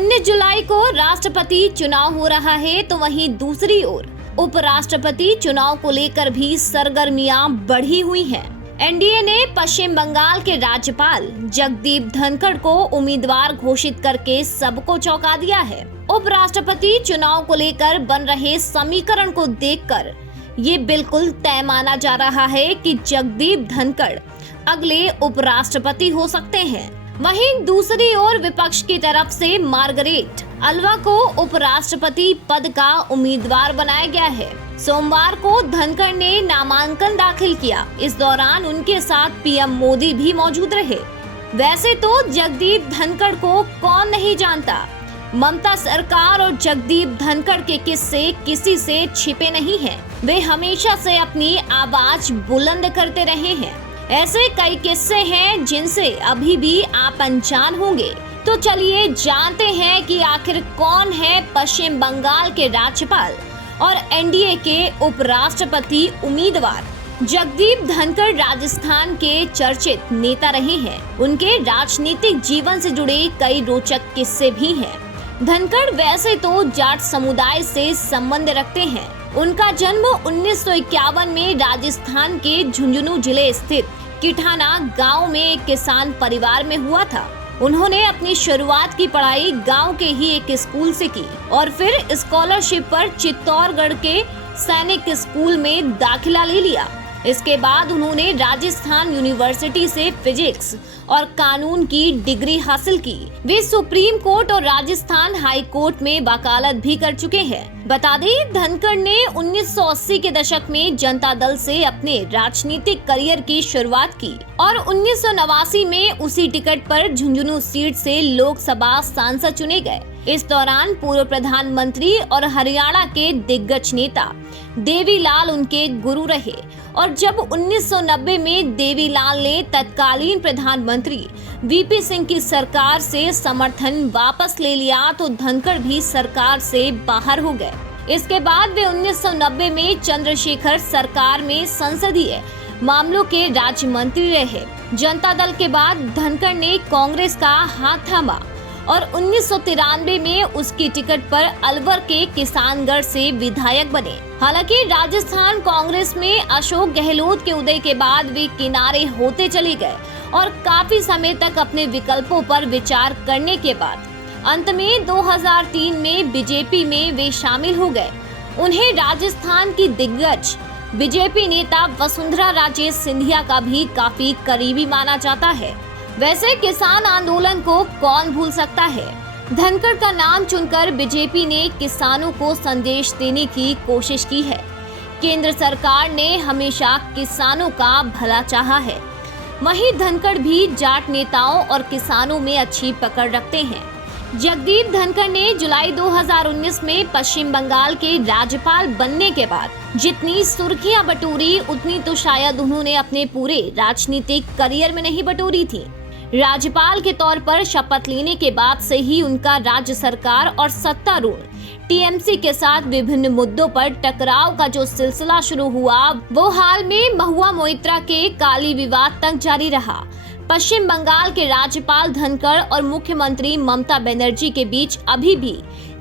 19 जुलाई को राष्ट्रपति चुनाव हो रहा है, तो वहीं दूसरी ओर उपराष्ट्रपति चुनाव को लेकर भी सरगर्मियां बढ़ी हुई हैं। एनडीए ने पश्चिम बंगाल के राज्यपाल जगदीप धनखड़ को उम्मीदवार घोषित करके सबको चौंका दिया है। उपराष्ट्रपति चुनाव को लेकर बन रहे समीकरण को देखकर ये बिल्कुल तय माना जा रहा है कि जगदीप धनखड़ अगले उपराष्ट्रपति हो सकते हैं। वहीं दूसरी ओर विपक्ष की तरफ से मार्गरेट अल्वा को उपराष्ट्रपति पद का उम्मीदवार बनाया गया है। सोमवार को धनखड़ ने नामांकन दाखिल किया। इस दौरान उनके साथ पीएम मोदी भी मौजूद रहे। वैसे तो जगदीप धनखड़ को कौन नहीं जानता। ममता सरकार और जगदीप धनखड़ के किस्से किसी से छिपे नहीं हैं। वे हमेशा से अपनी आवाज बुलंद करते रहे हैं। ऐसे कई किस्से हैं जिनसे अभी भी आप अनजान होंगे। तो चलिए जानते हैं कि आखिर कौन है पश्चिम बंगाल के राज्यपाल और एनडीए के उपराष्ट्रपति उम्मीदवार। जगदीप धनखड़ राजस्थान के चर्चित नेता रहे हैं। उनके राजनीतिक जीवन से जुड़े कई रोचक किस्से भी हैं। धनखड़ वैसे तो जाट समुदाय से संबंध रखते हैं। उनका जन्म 1951 में राजस्थान के झुंझुनू जिले स्थित किठाना गांव में एक किसान परिवार में हुआ था। उन्होंने अपनी शुरुआत की पढ़ाई गांव के ही एक स्कूल से की और फिर स्कॉलरशिप पर चित्तौड़गढ़ के सैनिक स्कूल में दाखिला ले लिया। इसके बाद उन्होंने राजस्थान यूनिवर्सिटी से फिजिक्स और कानून की डिग्री हासिल की। वे सुप्रीम कोर्ट और राजस्थान हाई कोर्ट में वकालत भी कर चुके हैं। बता दें, धनखड़ ने 1980 के दशक में जनता दल से अपने राजनीतिक करियर की शुरुआत की और 1989 में उसी टिकट पर झुंझुनू सीट से लोकसभा सांसद चुने गए। इस दौरान पूर्व प्रधानमंत्री और हरियाणा के दिग्गज नेता देवीलाल उनके गुरु रहे और जब 1990 में देवीलाल ने तत्कालीन प्रधानमंत्री वीपी सिंह की सरकार से समर्थन वापस ले लिया तो धनखड़ भी सरकार से बाहर हो गए। इसके बाद वे 1990 में चंद्रशेखर सरकार में संसदीय मामलों के राज्य मंत्री रहे। जनता दल के बाद धनखड़ ने कांग्रेस का हाथ थामा और 1993 में उसकी टिकट पर अलवर के किसानगढ़ से विधायक बने। हालांकि राजस्थान कांग्रेस में अशोक गहलोत के उदय के बाद वे किनारे होते चले गए और काफी समय तक अपने विकल्पों पर विचार करने के बाद अंत में 2003 में बीजेपी में वे शामिल हो गए। उन्हें राजस्थान की दिग्गज बीजेपी नेता वसुंधरा राजे सिंधिया का भी काफी करीबी माना जाता है। वैसे किसान आंदोलन को कौन भूल सकता है। धनखड़ का नाम चुनकर बीजेपी ने किसानों को संदेश देने की कोशिश की है। केंद्र सरकार ने हमेशा किसानों का भला चाहा है। वहीं धनखड़ भी जाट नेताओं और किसानों में अच्छी पकड़ रखते हैं। जगदीप धनखड़ ने जुलाई 2019 में पश्चिम बंगाल के राज्यपाल बनने के बाद जितनी सुर्खियां बटोरी उतनी तो शायद उन्होंने अपने पूरे राजनीतिक करियर में नहीं बटोरी थी। राज्यपाल के तौर पर शपथ लेने के बाद से ही उनका राज्य सरकार और सत्तारूढ़ टीएमसी के साथ विभिन्न मुद्दों पर टकराव का जो सिलसिला शुरू हुआ वो हाल में महुआ मोइत्रा के काली विवाद तक जारी रहा। पश्चिम बंगाल के राज्यपाल धनखड़ और मुख्यमंत्री ममता बनर्जी के बीच अभी भी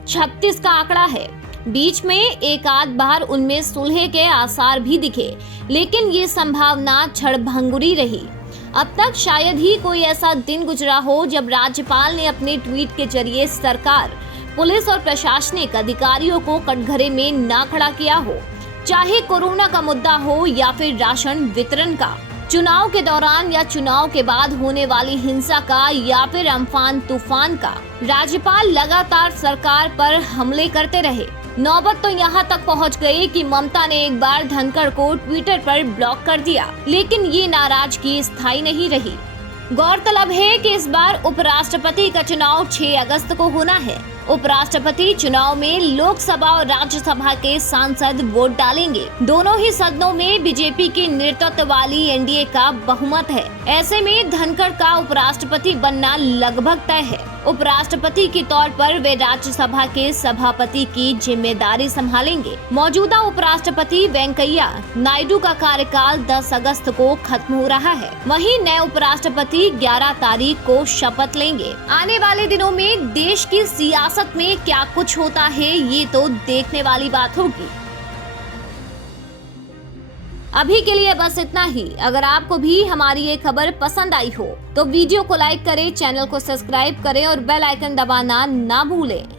36 का आंकड़ा है। बीच में एक आध बार उनमें सुलह के आसार भी दिखे, लेकिन ये संभावना क्षणभंगुरी रही। अब तक शायद ही कोई ऐसा दिन गुजरा हो जब राज्यपाल ने अपने ट्वीट के जरिए सरकार, पुलिस और प्रशासनिक अधिकारियों को कटघरे में ना खड़ा किया हो, चाहे कोरोना का मुद्दा हो या फिर राशन वितरण का, चुनाव के दौरान या चुनाव के बाद होने वाली हिंसा का या फिर अम्फान तूफान का। राज्यपाल लगातार सरकार पर हमले करते रहे। नौबत तो यहाँ तक पहुँच गई कि ममता ने एक बार धनखड़ को ट्विटर पर ब्लॉक कर दिया, लेकिन ये नाराजगी स्थायी नहीं रही। गौरतलब है कि इस बार उपराष्ट्रपति का चुनाव 6 अगस्त को होना है। उपराष्ट्रपति चुनाव में लोकसभा और राज्यसभा के सांसद वोट डालेंगे। दोनों ही सदनों में बीजेपी के नेतृत्व वाली एनडीए का बहुमत है। ऐसे में धनखड़ का उपराष्ट्रपति बनना लगभग तय है। उपराष्ट्रपति के तौर पर वे राज्यसभा के सभापति की जिम्मेदारी संभालेंगे। मौजूदा उपराष्ट्रपति वेंकैया नायडू का कार्यकाल 10 अगस्त को खत्म हो रहा है। वहीं नए उपराष्ट्रपति 11 तारीख को शपथ लेंगे। आने वाले दिनों में देश की सियासत में क्या कुछ होता है, ये तो देखने वाली बात होगी। अभी के लिए बस इतना ही। अगर आपको भी हमारी ये खबर पसंद आई हो तो वीडियो को लाइक करें, चैनल को सब्सक्राइब करें और बेल आइकन दबाना ना भूलें।